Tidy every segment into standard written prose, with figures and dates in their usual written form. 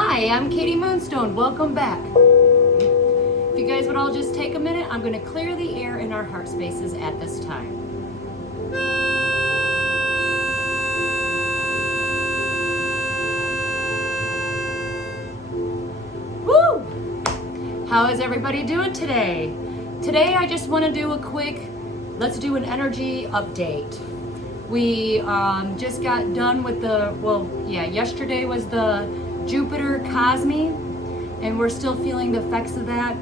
Hi, I'm Katie Moonstone. Welcome back. If you guys would all just take a minute, I'm going to clear the air in our heart spaces at this time. Woo! How is everybody doing today? Today I just want to do a quick, let's do an energy update. We just got done with yesterday was the Jupiter Cosme, and we're still feeling the effects of that.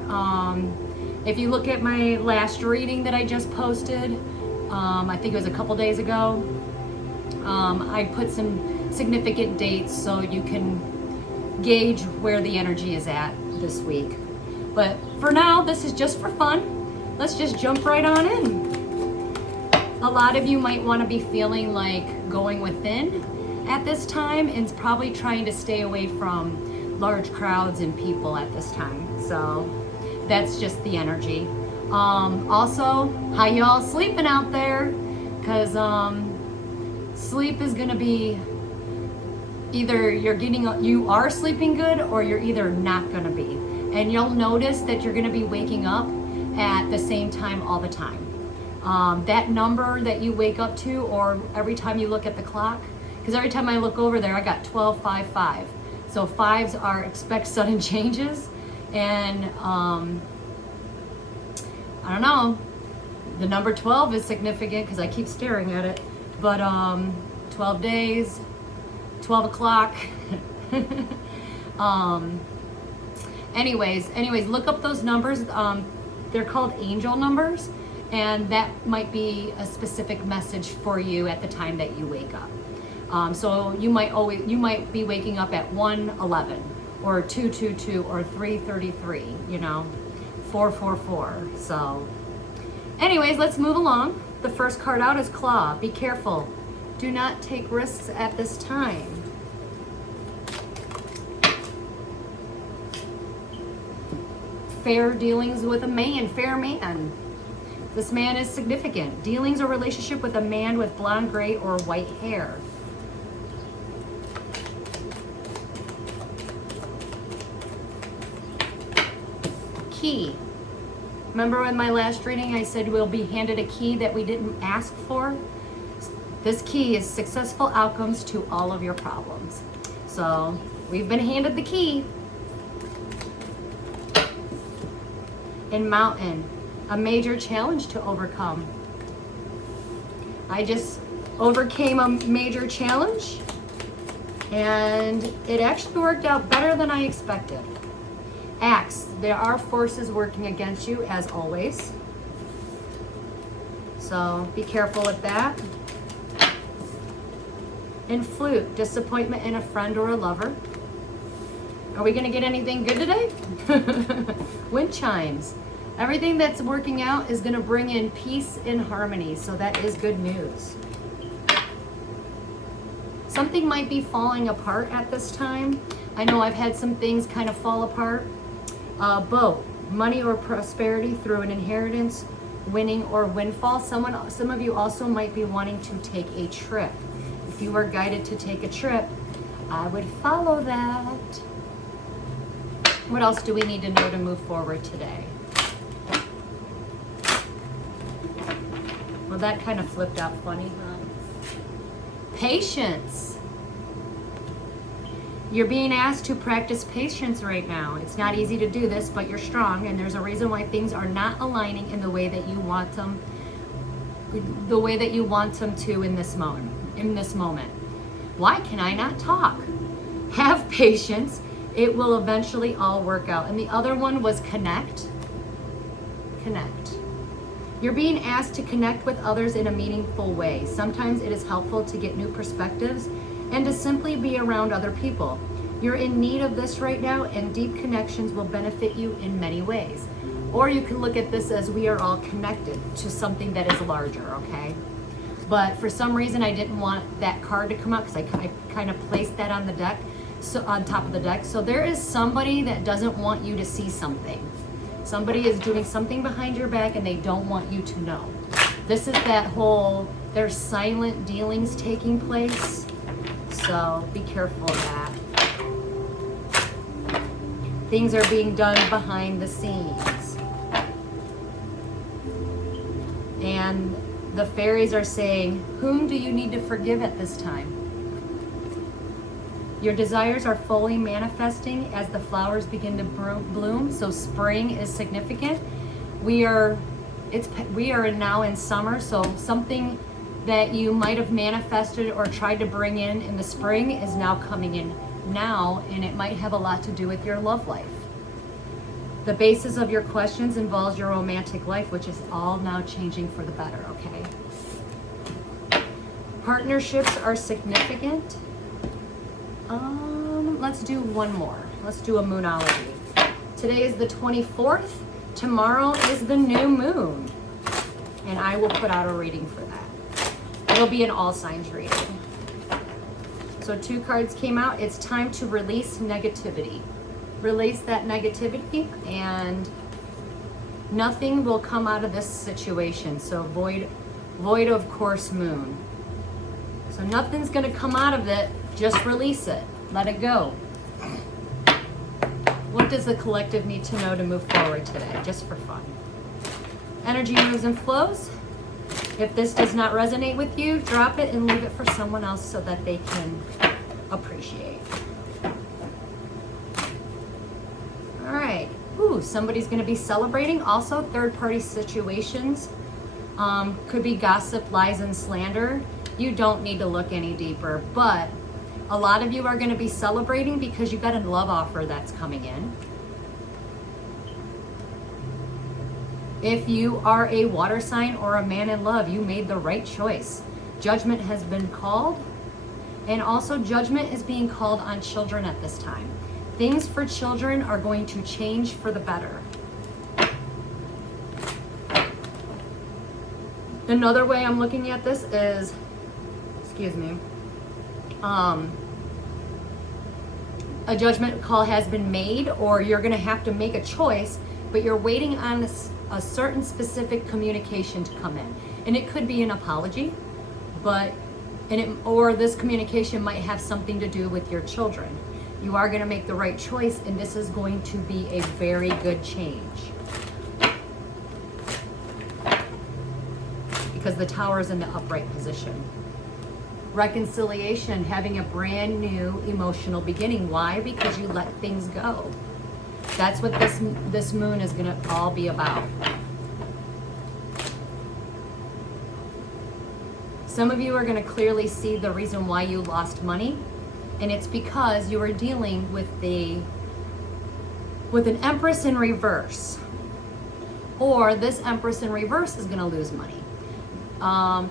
If you look at my last reading that I just posted, I think it was a couple days ago, I put some significant dates so you can gauge where the energy is at this week. But for now, this is just for fun. Let's just jump right on in. A lot of you might want to be feeling like going within at this time and probably trying to stay away from large crowds and people at this time. So that's just the energy. Also, how y'all sleeping out there? Because sleep is going to be either you are sleeping good or you're either not going to be. And you'll notice that you're going to be waking up at the same time all the time. That number that you wake up to, or every time you look at the clock, because every time I look over there, I got 1255. So fives are expect sudden changes, and I don't know. The number 12 is significant because I keep staring at it. But 12 days, 12 o'clock. Anyways, look up those numbers. They're called angel numbers. And that might be a specific message for you at the time that you wake up. So you might be waking up at 1:11 or 2:22 or 3:33, 4:44. So anyways, let's move along. The first card out is Claw. Be careful. Do not take risks at this time. Fair dealings with a man, fair man. This man is significant. Dealings or relationship with a man with blonde, gray, or white hair. Key. Remember in my last reading I said we'll be handed a key that we didn't ask for? This key is successful outcomes to all of your problems. So we've been handed the key. In Mountain. A major challenge to overcome. I just overcame a major challenge and it actually worked out better than I expected. Axe, there are forces working against you as always. So be careful with that. And Flute, disappointment in a friend or a lover. Are we gonna get anything good today? Wind chimes. Everything that's working out is going to bring in peace and harmony, so that is good news. Something might be falling apart at this time. I know I've had some things kind of fall apart. Boat, money or prosperity through an inheritance, winning or windfall. Some of you also might be wanting to take a trip. If you were guided to take a trip, I would follow that. What else do we need to know to move forward today? Well, that kind of flipped out funny, huh? Patience. You're being asked to practice patience right now. It's not easy to do this, but you're strong, and there's a reason why things are not aligning in the way that you want them, to in this moment. Why can I not talk? Have patience. It will eventually all work out. And the other one was connect. Connect. You're being asked to connect with others in a meaningful way. Sometimes it is helpful to get new perspectives and to simply be around other people. You're in need of this right now, and deep connections will benefit you in many ways. Or you can look at this as we are all connected to something that is larger, okay? But for some reason I didn't want that card to come out because I kind of placed that on the deck, so on top of the deck. So there is somebody that doesn't want you to see something. Somebody is doing something behind your back and they don't want you to know. This is that whole, there's silent dealings taking place. So be careful of that. Things are being done behind the scenes. And the fairies are saying, whom do you need to forgive at this time? Your desires are fully manifesting as the flowers begin to bloom. So spring is significant. We are now in summer, so something that you might have manifested or tried to bring in the spring is now coming in now, and it might have a lot to do with your love life. The basis of your questions involves your romantic life, which is all now changing for the better, okay? Partnerships are significant. Let's do one more. Let's do a moonology. Today is the 24th. Tomorrow is the new moon. And I will put out a reading for that. It'll be an all signs reading. So 2 cards came out. It's time to release negativity. Release that negativity and nothing will come out of this situation. So void of course moon. So nothing's going to come out of it. Just release it. Let it go. What does the collective need to know to move forward today? Just for fun. Energy moves and flows. If this does not resonate with you, drop it and leave it for someone else so that they can appreciate. All right. Ooh, somebody's going to be celebrating. Also, third-party situations. Could be gossip, lies, and slander. You don't need to look any deeper, but a lot of you are going to be celebrating because you got a love offer that's coming in. If you are a water sign or a man in love, you made the right choice. Judgment has been called, and also judgment is being called on children at this time. Things for children are going to change for the better. Another way I'm looking at this is, excuse me, a judgment call has been made, or you're going to have to make a choice, but you're waiting on a certain specific communication to come in. And it could be an apology, or this communication might have something to do with your children. You are going to make the right choice, and this is going to be a very good change. Because the tower is in the upright position. Reconciliation, having a brand new emotional beginning. Why? Because you let things go. That's what this moon is going to all be about. Some of you are going to clearly see the reason why you lost money, and it's because you are dealing with an Empress in reverse, or this Empress in reverse is going to lose money.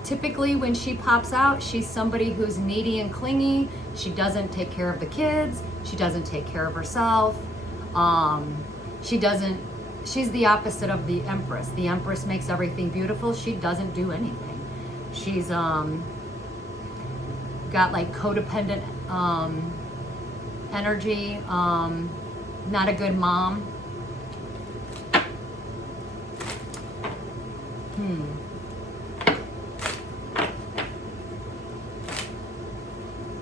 Typically when she pops out, she's somebody who's needy and clingy. She doesn't take care of the kids. She doesn't take care of herself. She's the opposite of the Empress. The Empress makes everything beautiful. She doesn't do anything. She's got like codependent energy, not a good mom.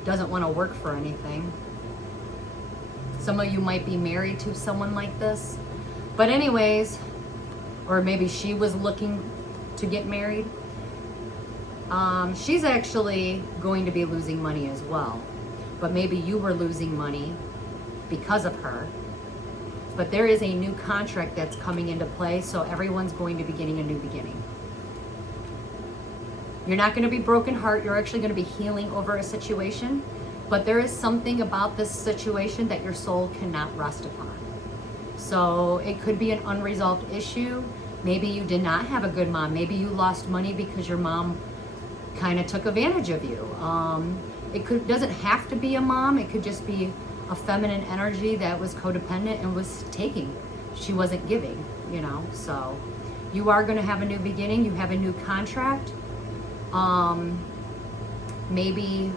Doesn't want to work for anything. Some of you might be married to someone like this. But anyways, or maybe she was looking to get married. She's actually going to be losing money as well. But maybe you were losing money because of her. But there is a new contract that's coming into play, so everyone's going to be getting a new beginning. You're not going to be broken heart. You're actually going to be healing over a situation. But there is something about this situation that your soul cannot rest upon. So it could be an unresolved issue. Maybe you did not have a good mom. Maybe you lost money because your mom kind of took advantage of you. It doesn't have to be a mom. It could just be a feminine energy that was codependent and was taking. She wasn't giving, So you are going to have a new beginning. You have a new contract. Maybe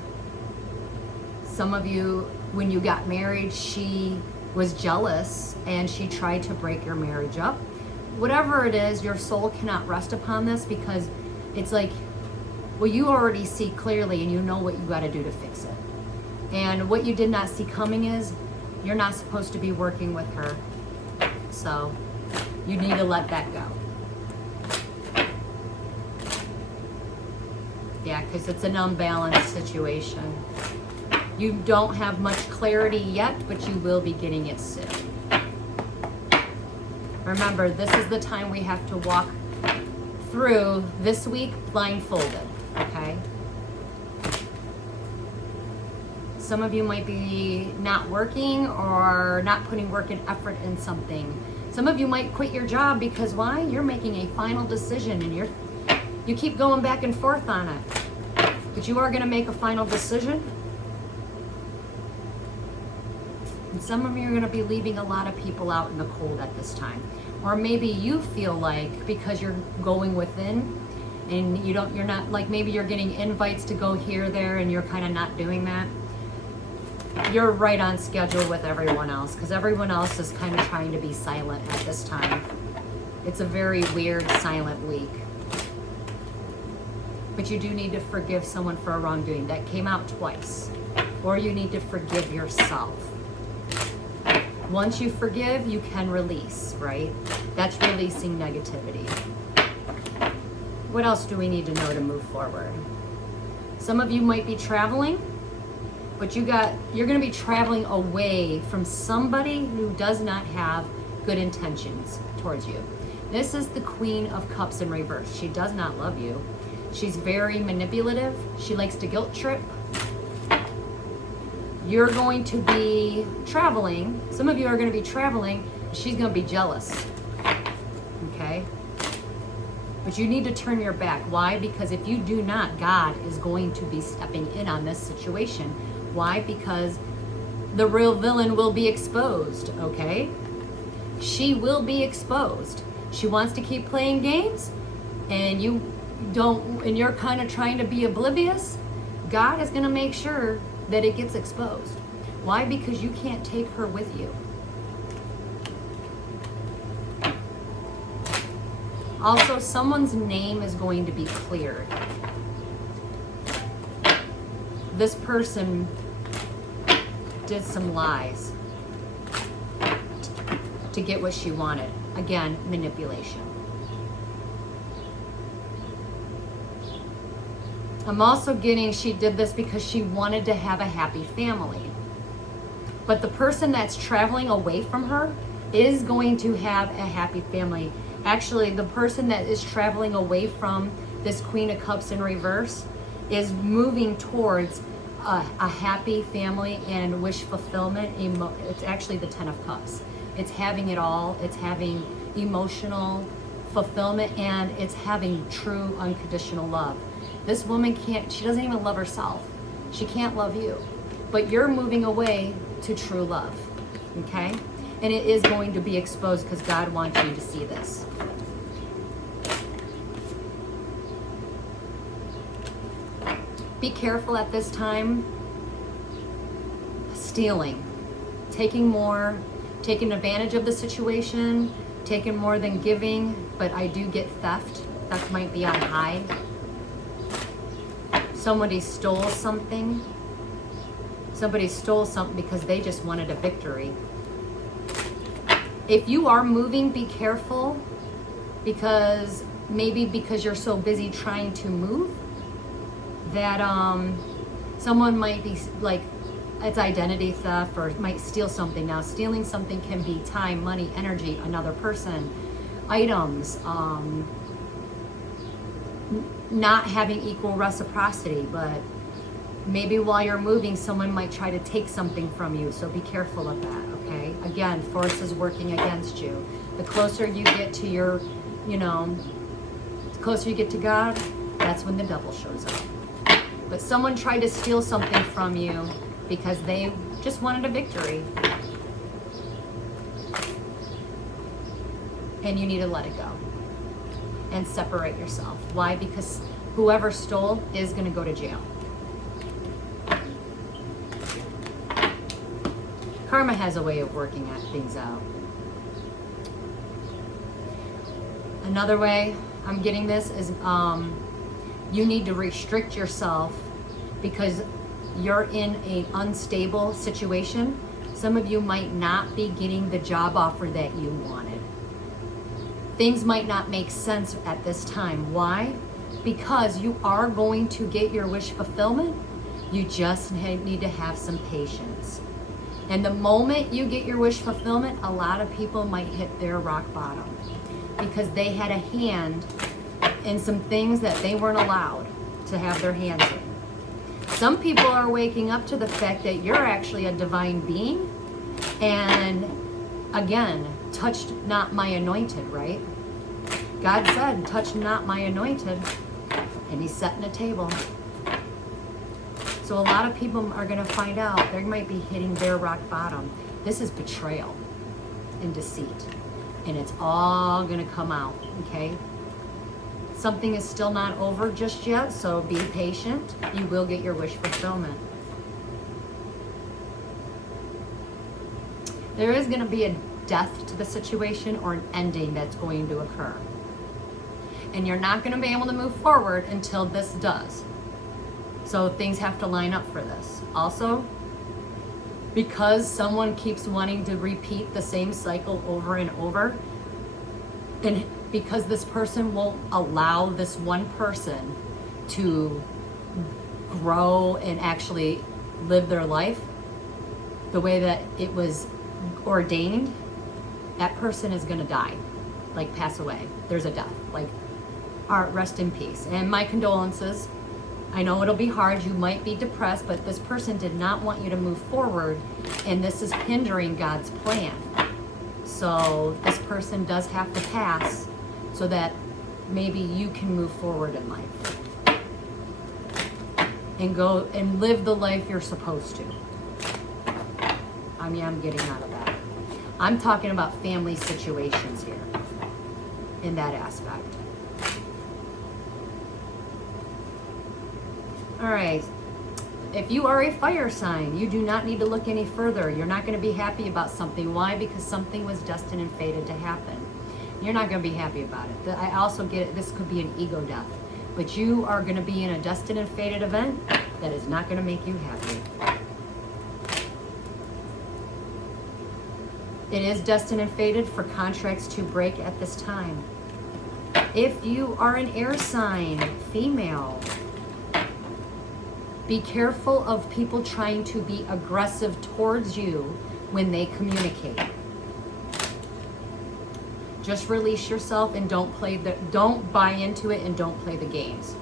some of you, when you got married, she was jealous and she tried to break your marriage up. Whatever it is, your soul cannot rest upon this because it's like, well, you already see clearly and you know what you got to do to fix it. And what you did not see coming is You're not supposed to be working with her. So you need to let that go. Yeah, because it's an unbalanced situation. You don't have much clarity yet, but you will be getting it soon. Remember, this is the time we have to walk through this week blindfolded, okay? Some of you might be not working or not putting work and effort in something. Some of you might quit your job because why? You're making a final decision and you keep going back and forth on it. But you are going to make a final decision. And some of you are going to be leaving a lot of people out in the cold at this time. Or maybe you feel like because you're going within and you're not, like maybe you're getting invites to go here, there, and you're kind of not doing that. You're right on schedule with everyone else because everyone else is kind of trying to be silent at this time. It's a very weird, silent week. But you do need to forgive someone for a wrongdoing. That came out twice. Or you need to forgive yourself. Once you forgive, you can release, right? That's releasing negativity. What else do we need to know to move forward? Some of you might be traveling, but you're going to be traveling away from somebody who does not have good intentions towards you. This is the Queen of Cups in reverse. She does not love you. She's very manipulative. She likes to guilt trip. You're going to be traveling. Some of you are going to be traveling. She's going to be jealous. Okay? But you need to turn your back. Why? Because if you do not, God is going to be stepping in on this situation. Why? Because the real villain will be exposed. Okay? She will be exposed. She wants to keep playing games, and you don't, and you're kind of trying to be oblivious. God is going to make sure that it gets exposed. Why? Because you can't take her with you. Also, someone's name is going to be cleared. This person did some lies to get what she wanted. Again, manipulation. I'm also getting she did this because she wanted to have a happy family. But the person that's traveling away from her is going to have a happy family. Actually, the person that is traveling away from this Queen of Cups in reverse is moving towards a happy family and wish fulfillment. It's actually the Ten of Cups. It's having it all. It's having emotional fulfillment, and it's having true unconditional love. This woman she doesn't even love herself. She can't love you. But you're moving away to true love, okay? And it is going to be exposed because God wants you to see this. Be careful at this time. Stealing, taking more, taking advantage of the situation, taking more than giving, but I do get theft. Theft might be on high. Somebody stole something. Somebody stole something because they just wanted a victory. If you are moving, be careful, because maybe because you're so busy trying to move that someone might be like, it's identity theft, or might steal something. Now, stealing something can be time, money, energy, another person, items, not having equal reciprocity. But maybe while you're moving, someone might try to take something from you, so be careful of that, okay? Again, force is working against you. The closer you get to your, the closer you get to God, that's when the devil shows up. But someone tried to steal something from you because they just wanted a victory. And you need to let it go and separate yourself. Why? Because whoever stole is going to go to jail. Karma has a way of working things out. Another way I'm getting this is you need to restrict yourself because you're in an unstable situation. Some of you might not be getting the job offer that you wanted. Things might not make sense at this time. Why? Because you are going to get your wish fulfillment. You just need to have some patience. And the moment you get your wish fulfillment, a lot of people might hit their rock bottom because they had a hand in some things that they weren't allowed to have their hands in. Some people are waking up to the fact that you're actually a divine being. And again, touch not my anointed, right? God said, touch not my anointed. And he's setting a table. So a lot of people are going to find out they might be hitting their rock bottom. This is betrayal and deceit. And it's all going to come out, okay? Something is still not over just yet, so be patient. You will get your wish fulfillment. There is going to be a death to the situation or an ending that's going to occur. And you're not going to be able to move forward until this does. So things have to line up for this. Also, because someone keeps wanting to repeat the same cycle over and over, and because this person won't allow this one person to grow and actually live their life the way that it was ordained, that person is going to die, like pass away. There's a death, like rest in peace. And my condolences. I know it'll be hard. You might be depressed, but this person did not want you to move forward, and this is hindering God's plan. So this person does have to pass so that maybe you can move forward in life and go and live the life you're supposed to. I mean, I'm getting out of that. I'm talking about family situations here in that aspect. All right. If you are a fire sign, you do not need to look any further. You're not going to be happy about something. Why? Because something was destined and fated to happen. You're not going to be happy about it. I also get it. This could be an ego death. But you are going to be in a destined and fated event that is not going to make you happy. It is destined and fated for contracts to break at this time. If you are an air sign, female, be careful of people trying to be aggressive towards you when they communicate. Just release yourself and don't buy into it and don't play the games.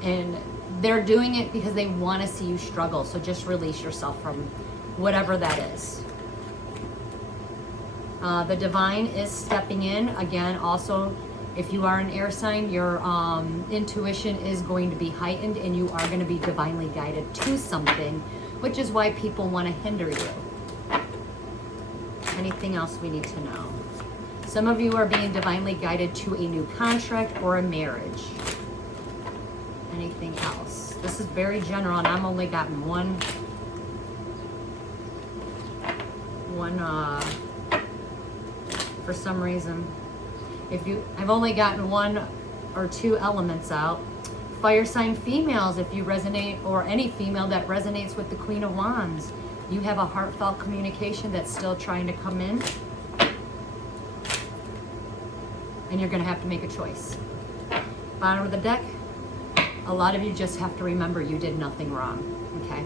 And they're doing it because they want to see you struggle. So just release yourself from whatever that is. The divine is stepping in. Again, also, if you are an air sign, your intuition is going to be heightened and you are going to be divinely guided to something, which is why people want to hinder you. Anything else we need to know? Some of you are being divinely guided to a new contract or a marriage. Anything else? This is very general and I've only gotten one for some reason. I've only gotten one or two elements out. Fire sign females, if you resonate, or any female that resonates with the Queen of Wands, you have a heartfelt communication that's still trying to come in. And you're going to have to make a choice. Bottom of the deck, a lot of you just have to remember you did nothing wrong, okay?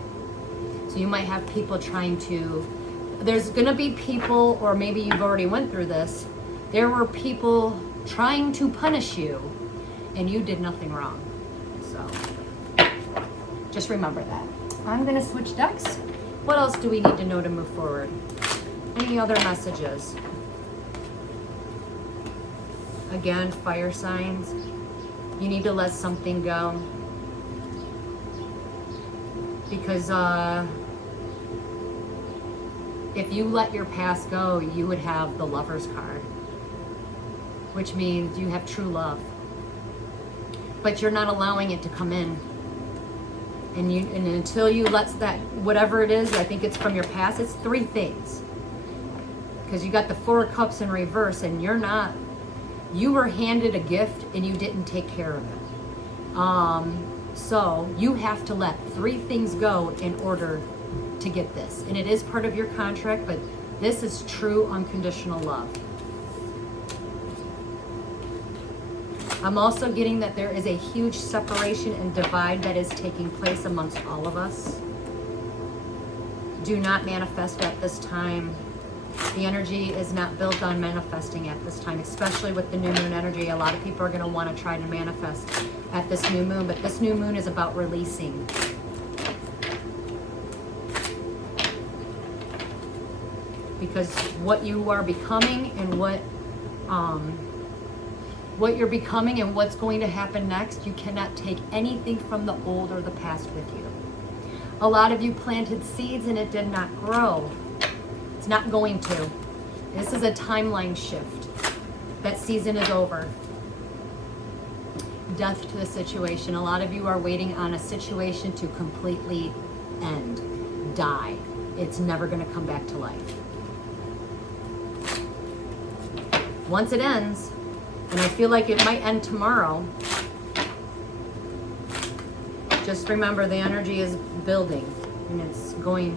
So you might have people trying to, there's going to be people, or maybe you've already went through this, there were people trying to punish you and you did nothing wrong. So just remember that. I'm going to switch decks. What else do we need to know to move forward? Any other messages? Again, fire signs, you need to let something go. Because if you let your past go, you would have the Lover's card, which means you have true love. But you're not allowing it to come in. And until you let that, whatever it is, I think it's from your past, it's three things. Because you got the Four of Cups in reverse and you were handed a gift and you didn't take care of it. So you have to let three things go in order to get this. And it is part of your contract, but this is true unconditional love. I'm also getting that there is a huge separation and divide that is taking place amongst all of us. Do not manifest at this time. The energy is not built on manifesting at this time, especially with the new moon energy. A lot of people are going to want to try to manifest at this new moon, but this new moon is about releasing. Because what you are becoming and what you're becoming and what's going to happen next, you cannot take anything from the old or the past with you. A lot of you planted seeds and it did not grow. It's not going to. This is a timeline shift. That season is over. Death to the situation. A lot of you are waiting on a situation to completely end, die. It's never going to come back to life. Once it ends, and I feel like it might end tomorrow, just remember the energy is building and it's going,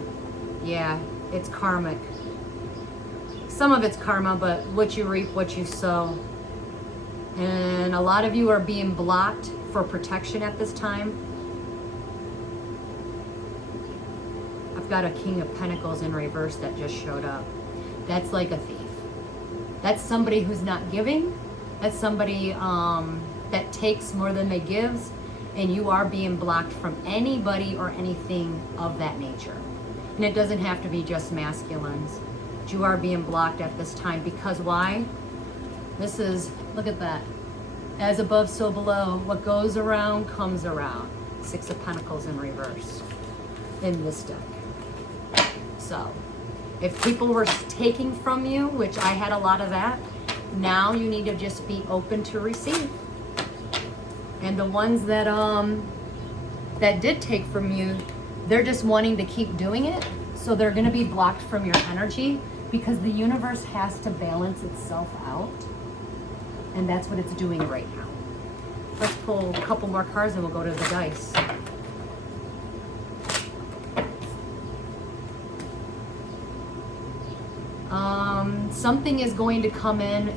yeah, it's karmic. Some of it's karma, but what you reap, what you sow. And a lot of you are being blocked for protection at this time. I've got a King of Pentacles in reverse that just showed up. That's like a thief. That's somebody who's not giving. That's somebody that takes more than they gives. And you are being blocked from anybody or anything of that nature. And it doesn't have to be just masculines. But you are being blocked at this time because why? This is, look at that. As above, so below. What goes around comes around. 6 of Pentacles in reverse in this deck. So, if people were taking from you, which I had a lot of that, now you need to just be open to receive. And the ones that that did take from you, they're just wanting to keep doing it. So they're going to be blocked from your energy because the universe has to balance itself out. And that's what it's doing right now. Let's pull a couple more cards and we'll go to the dice. Something is going to come in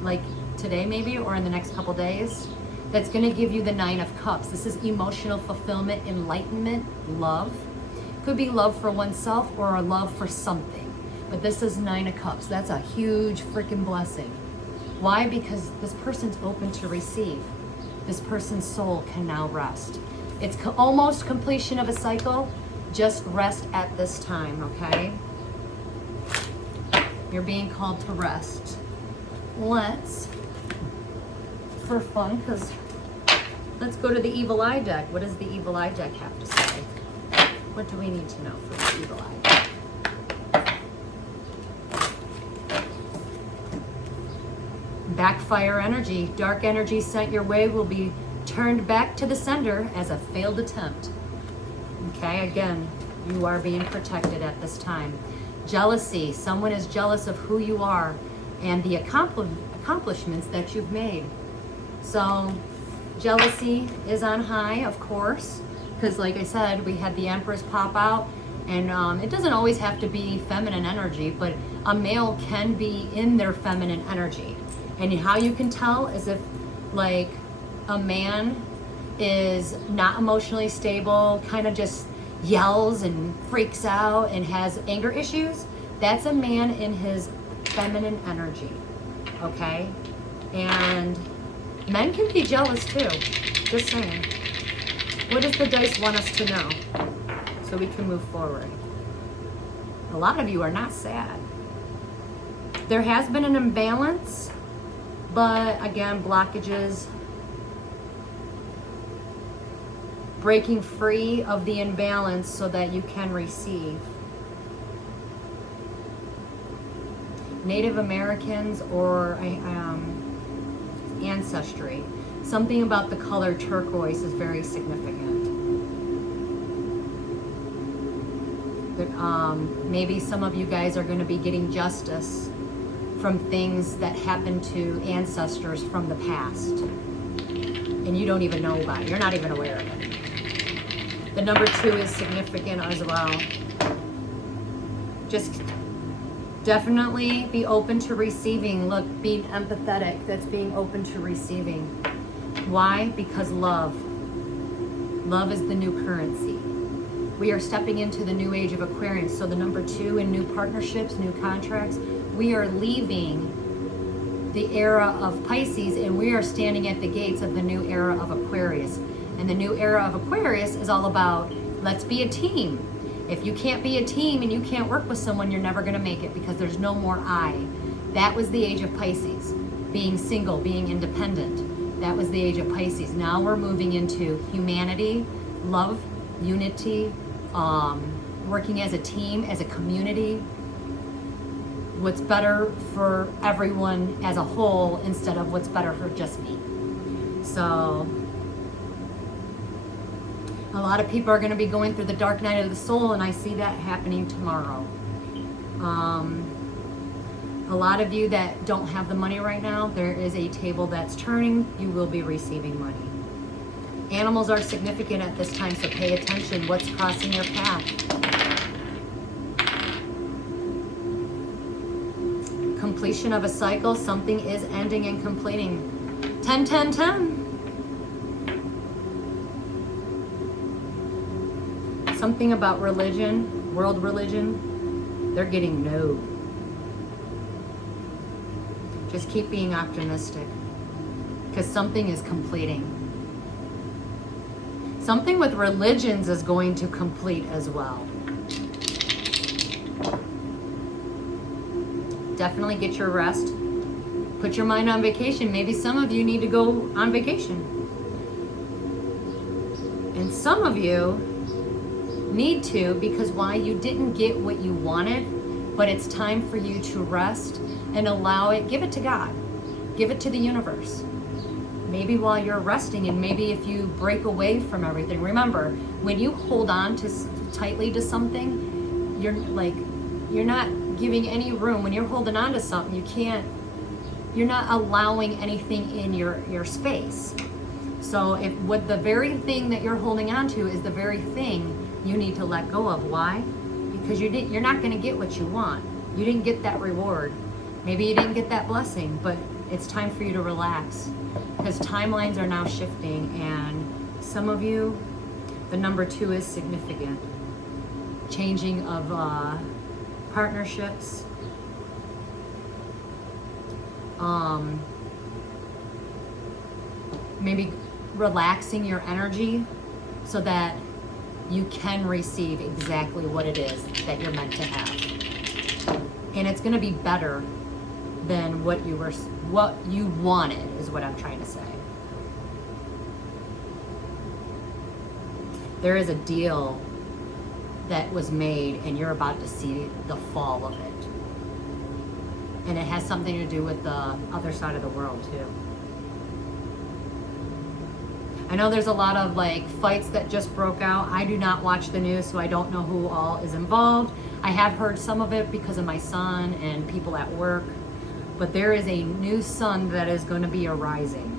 like today maybe, or in the next couple days, that's going to give you the 9 of Cups. This is emotional fulfillment, enlightenment, love. Could be love for oneself or a love for something. But this is 9 of Cups. That's a huge freaking blessing. Why? Because this person's open to receive. This person's soul can now rest. It's almost completion of a cycle. Just rest at this time, okay? You're being called to rest. Let's, for fun, because let's go to the Evil Eye deck. What does the Evil Eye deck have to say? What do we need to know from the Evil Eye deck? Backfire energy. Dark energy sent your way will be turned back to the sender as a failed attempt. Okay, again, you are being protected at this time. Jealousy. Someone is jealous of who you are and the accomplishments that you've made. So jealousy is on high, of course, because like I said, we had the Empress pop out, and it doesn't always have to be feminine energy, but a male can be in their feminine energy. And how you can tell is if like a man is not emotionally stable, kind of just yells and freaks out and has anger issues, that's a man in his feminine energy, okay? And men can be jealous too, just saying. What does the dice want us to know so we can move forward? A lot of you are not sad. There has been an imbalance, but again, blockages. Breaking free of the imbalance so that you can receive. Native Americans or ancestry. Something about the color turquoise is very significant. But, maybe some of you guys are going to be getting justice from things that happened to ancestors from the past. And you don't even know about it. You're not even aware of it. The number 2 is significant as well. Just definitely be open to receiving. Look, being empathetic, that's being open to receiving. Why? Because love is the new currency. We are stepping into the new age of Aquarius. So the number 2 in new partnerships, new contracts, we are leaving the era of Pisces and we are standing at the gates of the new era of Aquarius. And the new era of Aquarius is all about, let's be a team. If you can't be a team and you can't work with someone, you're never going to make it because there's no more I. That was the age of Pisces. Being single, being independent. That was the age of Pisces. Now we're moving into humanity, love, unity, working as a team, as a community. What's better for everyone as a whole instead of what's better for just me. So a lot of people are going to be going through the dark night of the soul, and I see that happening tomorrow. A lot of you that don't have the money right now, there is a table that's turning. You will be receiving money. Animals are significant at this time, so pay attention. What's crossing your path? Completion of a cycle. Something is ending and completing. 10, 10, 10. Something about religion, world religion, they're getting no. Just keep being optimistic because something is completing. Something with religions is going to complete as well. Definitely get your rest. Put your mind on vacation. Maybe some of you need to go on vacation. And some of you need to, because why? You didn't get what you wanted, but it's time for you to rest and allow it. Give it to God. Give it to the universe. Maybe while you're resting, and maybe if you break away from everything. Remember, when you hold on to tightly to something, you're not giving any room. When you're holding on to something, you're not allowing anything in your space. So if what the very thing that you're holding on to is the very thing you need to let go of. Why? Because you're not going to get what you want. You didn't get that reward. Maybe you didn't get that blessing, but it's time for you to relax because timelines are now shifting, and some of you, the number 2 is significant. Changing of partnerships. Maybe relaxing your energy so that you can receive exactly what it is that you're meant to have. And it's going to be better than what you wanted, is what I'm trying to say. There is a deal that was made and you're about to see the fall of it. And it has something to do with the other side of the world too. I know there's a lot of fights that just broke out. I do not watch the news, so I don't know who all is involved. I have heard some of it because of my son and people at work. But there is a new sun that is going to be arising.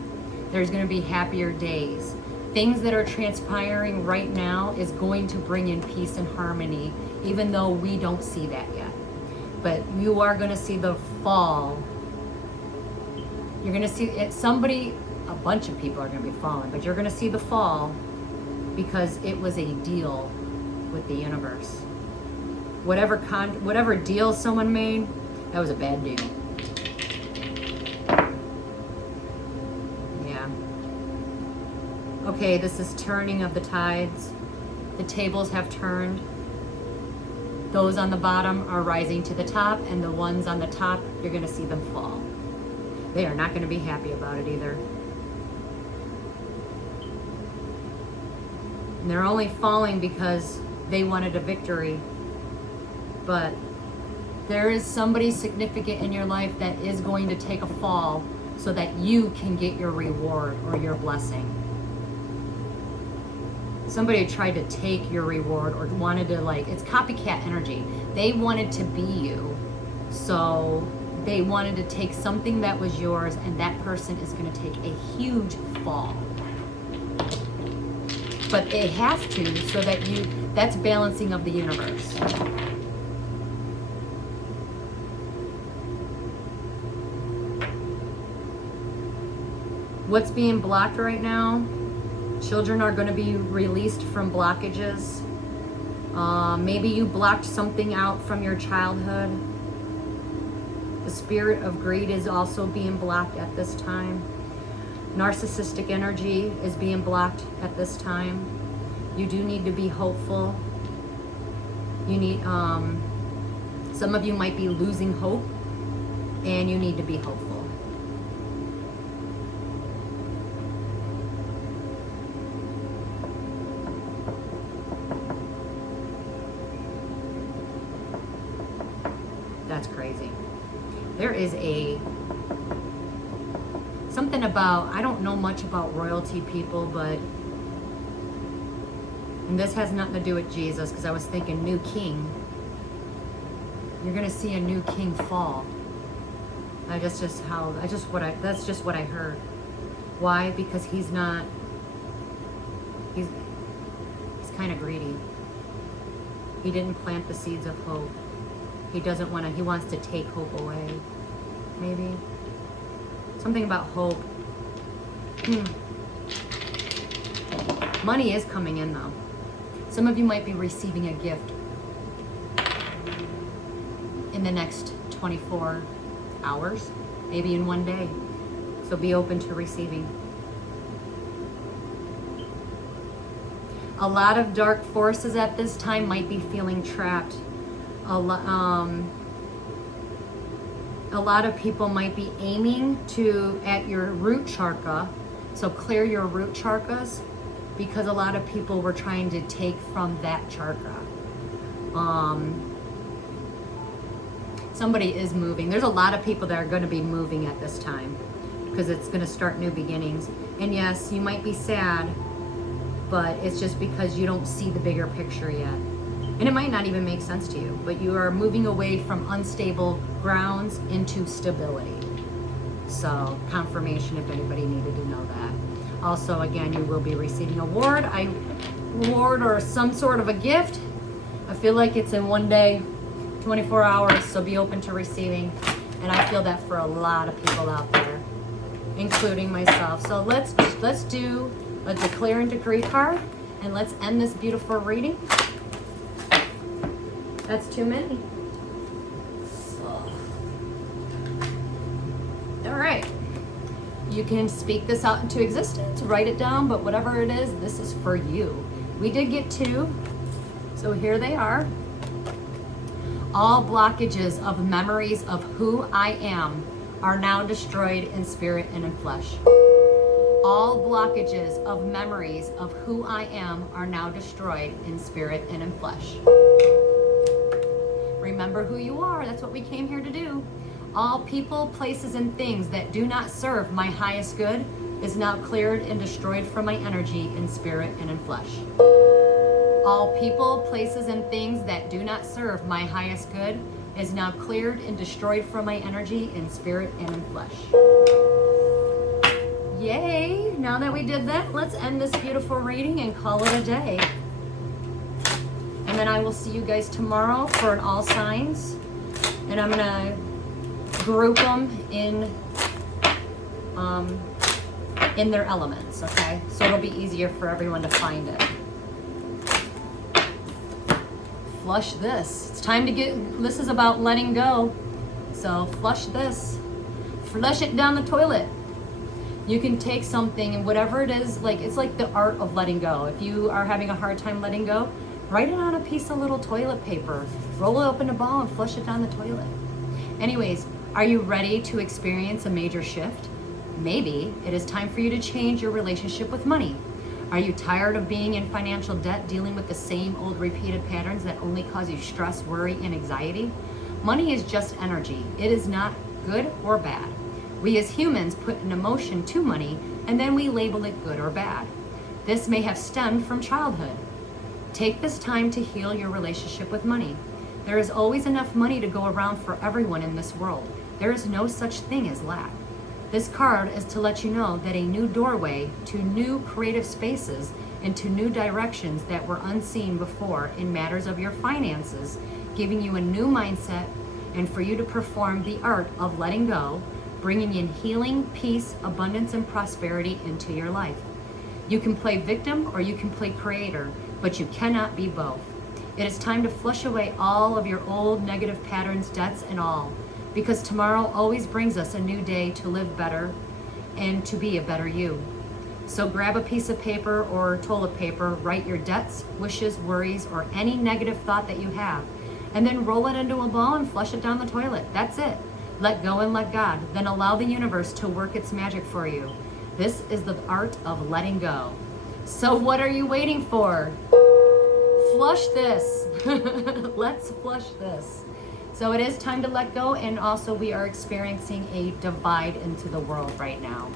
There's going to be happier days. Things that are transpiring right now is going to bring in peace and harmony, even though we don't see that yet. But you are going to see the fall. You're going to see it. A bunch of people are going to be falling, but you're going to see the fall because it was a deal with the universe. Whatever deal someone made, that was a bad deal. Yeah. Okay, this is turning of the tides. The tables have turned. Those on the bottom are rising to the top, and the ones on the top, you're going to see them fall. They are not going to be happy about it either. And they're only falling because they wanted a victory. But there is somebody significant in your life that is going to take a fall so that you can get your reward or your blessing. Somebody tried to take your reward or wanted to it's copycat energy. They wanted to be you. So they wanted to take something that was yours, and that person is going to take a huge fall. But they have to, so that that's balancing of the universe. What's being blocked right now? Children are going to be released from blockages. Maybe you blocked something out from your childhood. The spirit of greed is also being blocked at this time. Narcissistic energy is being blocked at this time. You do need to be hopeful. You need, some of you might be losing hope, and you need to be hopeful. That's crazy. There is something about, I don't know much about royalty people, but, and this has nothing to do with Jesus, because I was thinking new king. You're gonna see a new king fall. That's just what I heard. Why? Because he's kind of greedy. He didn't plant the seeds of hope. He wants to take hope away. Maybe. Something about hope. Money is coming in though. Some of you might be receiving a gift in the next 24 hours, maybe in one day. So be open to receiving. A lot of dark forces at this time might be feeling trapped. A lot of people might be aiming at your root charka. So clear your root charkas, because a lot of people were trying to take from that charka. Somebody is moving. There's a lot of people that are going to be moving at this time, because it's going to start new beginnings. And yes, you might be sad, but it's just because you don't see the bigger picture yet. And it might not even make sense to you, but you are moving away from unstable grounds into stability. So confirmation if anybody needed to know that. Also, again, you will be receiving an award or some sort of a gift. I feel like it's in one day, 24 hours, so be open to receiving. And I feel that for a lot of people out there, including myself. So let's do a declare and decree card, and let's end this beautiful reading. That's too many. All right. You can speak this out into existence, write it down, but whatever it is, this is for you. We did get 2, so here they are. All blockages of memories of who I am are now destroyed in spirit and in flesh. All blockages of memories of who I am are now destroyed in spirit and in flesh. Remember who you are. That's what we came here to do. All people, places, and things that do not serve my highest good is now cleared and destroyed from my energy in spirit and in flesh. All people, places, and things that do not serve my highest good is now cleared and destroyed from my energy in spirit and in flesh. Yay! Now that we did that, let's end this beautiful reading and call it a day. And then I will see you guys tomorrow for an all signs. And I'm gonna group them in their elements, okay? So it'll be easier for everyone to find it. Flush this. It's time to this is about letting go. So flush this. Flush it down the toilet. You can take something and whatever it is, like it's like the art of letting go. If you are having a hard time letting go, write it on a piece of little toilet paper. Roll it up in a ball and flush it down the toilet. Anyways, are you ready to experience a major shift? Maybe it is time for you to change your relationship with money. Are you tired of being in financial debt, dealing with the same old repeated patterns that only cause you stress, worry, and anxiety? Money is just energy. It is not good or bad. We as humans put an emotion to money and then we label it good or bad. This may have stemmed from childhood. Take this time to heal your relationship with money. There is always enough money to go around for everyone in this world. There is no such thing as lack. This card is to let you know that a new doorway to new creative spaces and to new directions that were unseen before in matters of your finances, giving you a new mindset and for you to perform the art of letting go, bringing in healing, peace, abundance, and prosperity into your life. You can play victim or you can play creator, but you cannot be both. It is time to flush away all of your old negative patterns, debts, and all, because tomorrow always brings us a new day to live better and to be a better you. So grab a piece of paper or toilet paper, write your debts, wishes, worries, or any negative thought that you have, and then roll it into a ball and flush it down the toilet. That's it. Let go and let God. Then allow the universe to work its magic for you. This is the art of letting go. So what are you waiting for? Flush this. Let's flush this. So it is time to let go, and also we are experiencing a divide into the world right now.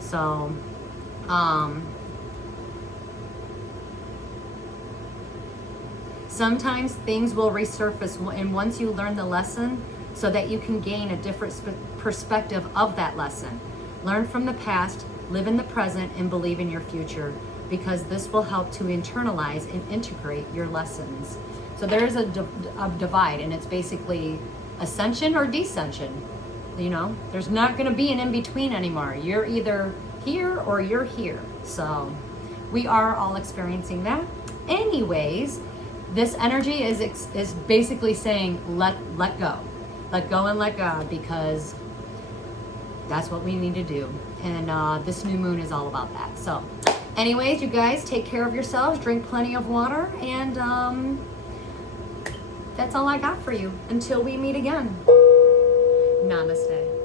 So, sometimes things will resurface, and once you learn the lesson, so that you can gain a different perspective of that lesson. Learn from the past, live in the present, and believe in your future, because this will help to internalize and integrate your lessons. So there is a divide, and it's basically ascension or descension. You know, there's not going to be an in-between anymore. You're either here or you're here. So we are all experiencing that. Anyways, this energy is basically saying let go. Let go and let God, because that's what we need to do. And this new moon is all about that. So anyways, you guys take care of yourselves, drink plenty of water, and that's all I got for you. Until we meet again. Namaste.